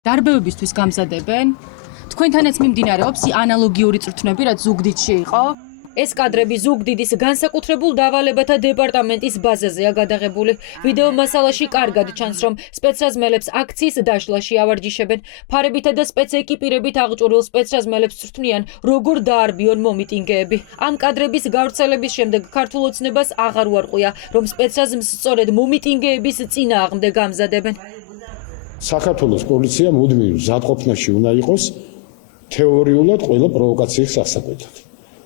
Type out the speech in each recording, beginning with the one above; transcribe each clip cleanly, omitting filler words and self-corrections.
დარბევებისთვის გამზადებენ. თქვენთანაც მიმდინარეობს ანალოგიური წვრთნები, რაც ზუგდიდში იყო. ეს კადრები ზუგდიდის განსაკუთრებულ დავალებათა დეპარტამენტის ბაზაზეა გადაღებული. ვიდეო მასალაში კარგად ჩანს, რომ სპეცრაზმელებს აქციის დაშლაში ავარჯიშებენ. ფარებითა და სპეცეკიპირებით აღჭურვილ სპეცრაზმელებს წვრთნიან, როგორ დაარბიონ მომიტინგეები. ამ კადრების გავრცელების შემდეგ ქართულ ოცნებას აღარ უარყვია, რომ სპეცრაზმს სწორედ მომიტინგეების წინააღმდეგ გამზადებენ. საქართველოს პოლიცია მუდმივ მზადყოფნაში უნდა იყოს თეორიულად ყველა პროვოკაციის სასაკვეთად.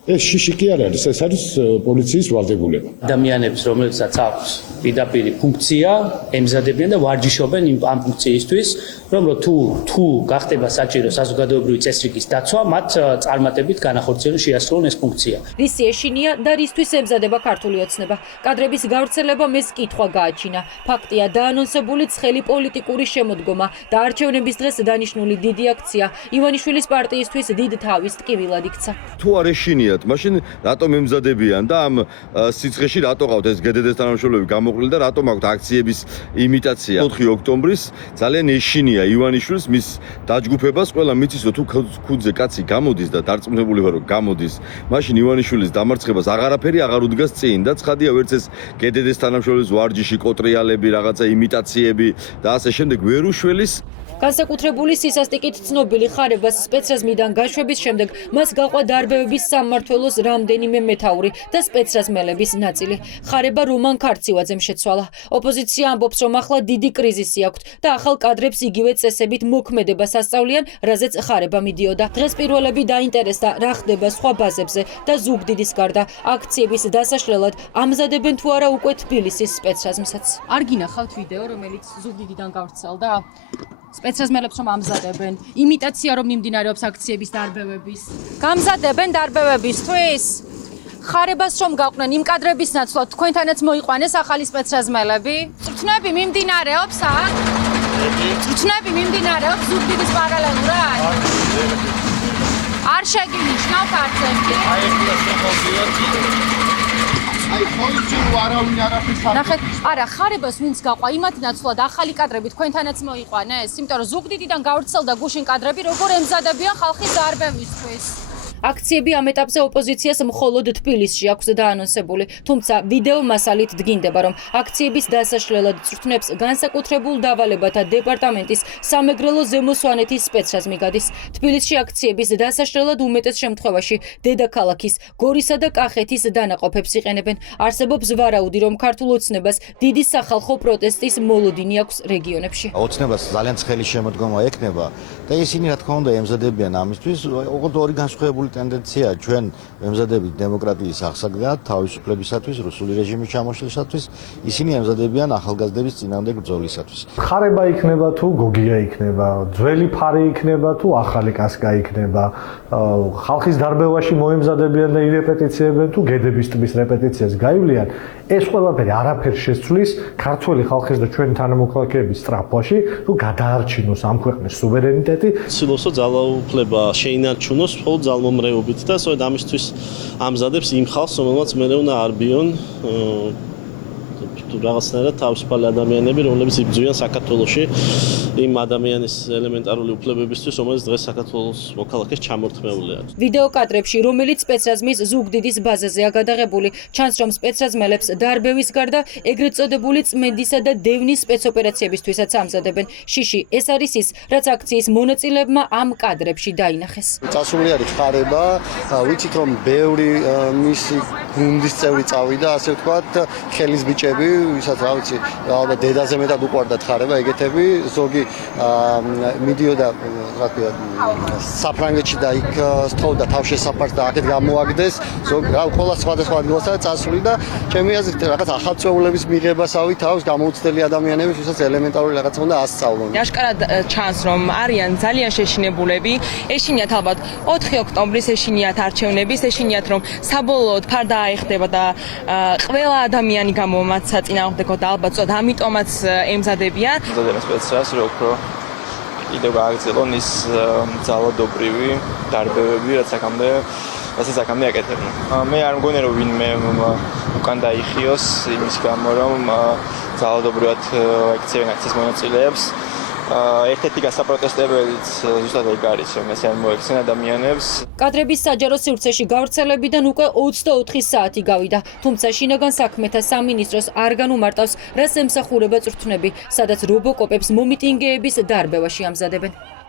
ეს შიში კი არ არის, ეს არის პოლიციის ვალდებულება. ადამიანებს, რომლებსაც აქვს პირდაპირ ფუნქცია, ემზადებიან და ვარჯიშობენ ამ ფუნქციისთვის, რომ თუ გახდება საჭირო საზოგადოებრივი წესრიგის დაცვა, მათ წარმატებით განახორციელონ შეასრულონ ეს ფუნქცია. რისი ეშინია და რისთვის ემზადება ქართული ოცნება? კადრების გავრცელება ეს კითხვა გააჩინა. ფაქტია, დაანონსებული ცხელი პოლიტიკური შემოდგომა და არჩევნების დღეს დანიშნული დიდი აქცია ივანიშვილის პარტიისთვის დიდ თავის ტკივილად იქცა. თუ არ ეშინიათ, მაშინ რატომ ემზადებიან და ამ სიცხეში რატო ყავთ ეს გდდ-ს თანამშრომლები გამოყრილი და რატომ აქვს აქციების იმიტაცია? 4 ოქტომბრის ძალიან ეშინია ივანიშვილს მის დაჯგუფებას, ყველა მიცის რომ თუ ქუდზე კაცი გამოდის და დარწმუნებული ვარ რომ გამოდის, მაშინ ივანიშვილის დამარცხებას აღარაფერი აღარ უდგას წინ და ცხადია ვერც ეს გდდ-ს თანამშრომლების ვარჯიში, კოტრიალები, რაღაცა იმიტაციები და ასე შემდეგ ვერ უშველის. განსაკუთრებული სისასტიკით ცნობილი ხარებას სპეცრაზმიდან გაშვების შემდეგ მას გაყვა დარბევების სამმართველოს რამდენიმე მეთაური და სპეცრაზმელების ნაწილი. ხარება რომან ქარცივაძემ შეცვალა. ოპოზიცია ამბობს, რომ ახლა დიდი კრიზისი აქვთ და ახალ კადრებს იგივე წესებით მოქმედებას ასწავლიან, რაზეც ხარება მიდიოდა. დღეს პირველები დაინტერესდა, რა ხდება სხვა ბაზებზე და ზუგდიდის გარდა აქციების დასაშლელად ამზადებენ თუ არა უკვე თბილისის სპეცრაზმსაც. არ გინახავთ ვიდეო, რომელიც ზუგდიდიდან გავრცელდა? სპეცრაზმელებს რომ ამზადებენ, იმიტაცია რომ მიმდინარეობს აქციების დარბევების. გამზადებენ დარბევებისთვის. ხარებას რომ გაყვნენ იმ კადრების ნაცვლად თქვენთანაც მოიყვანეს ახალი სპეცრაზმელები. წვრთნები მიმდინარეობს აქ? წვრთნები მიმდინარეობს ზუგდიდის პარალელურად? არ შეგინიშნავთ არც ერთი? ნახეთ, არა, ხარებას ვინც გაყვა იმათ ნაცვლად ახალი კადრები თქვენთანაც მოიყვანეს, იმიტომ რომ ზუგდიდიდან გავრცელდა გუშინ კადრები, როგორ ემზადებიან ხალხის დარბევისთვის. აქციები ამ ეტაპზე ოპოზიციას მხოლოდ თბილისში აქვს დაანონსებული, თუმცა ვიდეო მასალით დგინდება, რომ აქციების დასაშლელად წვრთნებს განსაკუთრებულ დავალებათა დეპარტამენტის სამეგრელო ზემო სვანეთის სპეცრაზმი გადის. თბილისში აქციების დასაშლელად უმეტეს შემთხვევაში დედაქალაქის, გორისა და კახეთის დანაყოფებს იყენებენ. არსებობს ვარაუდი, რომ ქართულ ოცნებას დიდი სახალხო პროტესტის მოლოდინი აქვს რეგიონებში. ოცნებას ძალიან ცხელი შემოდგომა ექნება და ისინი რა თქმა უნდა ემზადებიან ამისთვის, ოღონდ ორი განსხვავებული ტენდენცია ჩვენ ემზადებით დემოკრატიის აღსაგდად თავისუფლებისათვის, რუსული რეჟიმის ჩამოშლისათვის, ისინი ემზადებიან ახალგაზრდების წინააღმდეგ ბრძოლისათვის. ხარება იქნება თუ გოგია იქნება, ძველი ფარი იქნება თუ ახალი კასკა იქნება, ხალხის დარბევაში მოემზადებიან და ირეპეტიციებენ თუ გედების ტბის რეპეტიციას გაივლიან, ეს ყველაფერი არაფერს შეცვლის ქართველი ხალხის და ჩვენი თანამოქალაქეების სწრაფვაში, თუ გადაარჩინოს ამ ქვეყნის სუვერენიტეტი. ცდილობს ძალაუფლება შეინარჩუნოს მხოლოდ ძალმომრეობით და სწორედ ამისთვის ამზადებს იმ ხალხს, რომელმაც მერე უნდა არბიონ რაღაცნაირად თავისუფალი ადამიანები, რომლებიც იბრძვიან საქართველოში იმ ადამიანის ელემენტარული უფლებებისთვის, რომელიც დღეს საქართველოს მოქალაქეს ჩამორთმეული აქვს. ვიდეო კადრებში, რომელიც სპეცრაზმის ზუგდიდის ბაზაზეა გადაღებული, ჩანს, რომ სპეცრაზმელებს დარბევის გარდა ეგრეთ წოდებული წმენდისა და დევნის სპეცოპერაციებისთვისაც ამზადებენ. შიში, ეს არის ის, რაც აქციის მონაწილეებმა ამ კადრებში დაინახეს. წასული არის ხარება, ვიცით რომ ბევრი მისი გუნდის წევრი წავიდა, ასე ვთქვათ, ხელის ბიჭები, ვისაც რა ვიცი, ალბათ დედაზე მეტად უყვარდათ ხარება ეგეთები, ზოგი მიდიოდა რა ქვია საფრანგეთში და იქ სწავდა თავშესაფარს და აქეთ გამოაგდეს, ზოგი რა ყველა სხვადასხვა ადგილასაა წასული და ჩემი აზრით რაღაც ახალწეულების მიღებასავით თავს გამოუცდელი ადამიანების, ვისაც ელემენტარული რაღაცა უნდა ასწავლონ. აშკარად ჩანს, რომ არიან ძალიან შეშინებულები, ეშინიათ ალბათ 4 ოქტომბრის, ეშინიათ არჩევნების, ეშინიათ რომ საბოლოოდ ფარდა აიხდება და ყველა ადამიანი გამომაც საწინააღმდეგო და ალბათ ზოგადად ამიტომაც ემზადებიან. სპეციალს რო უფრო კიდევ გააგრძელონ ის ძალადობრივი დარბევები, რასაც აქამდე აკეთებდნენ. მე არ მგონია რომ ვინმე უკან დაიხიოს იმის გამო რომ ძალადობრივად ექცევენ აქციის მონაწილეებს. ერთ-ერთი გასაპროტესტებელიც ზუსტად ეგ არის, რომ ეს არ მოექცენ ადამიანებს. კადრების საჯარო სივრცეში გავრცელებიდან უკვე 24 საათი გავიდა, თუმცა შინაგან საქმეთა სამინისტროს არ განუმარტავს, რას ემსახურება წვრთნები, სადაც რობოკოპებს მომიტინგეების დარბევაში ამზადებენ.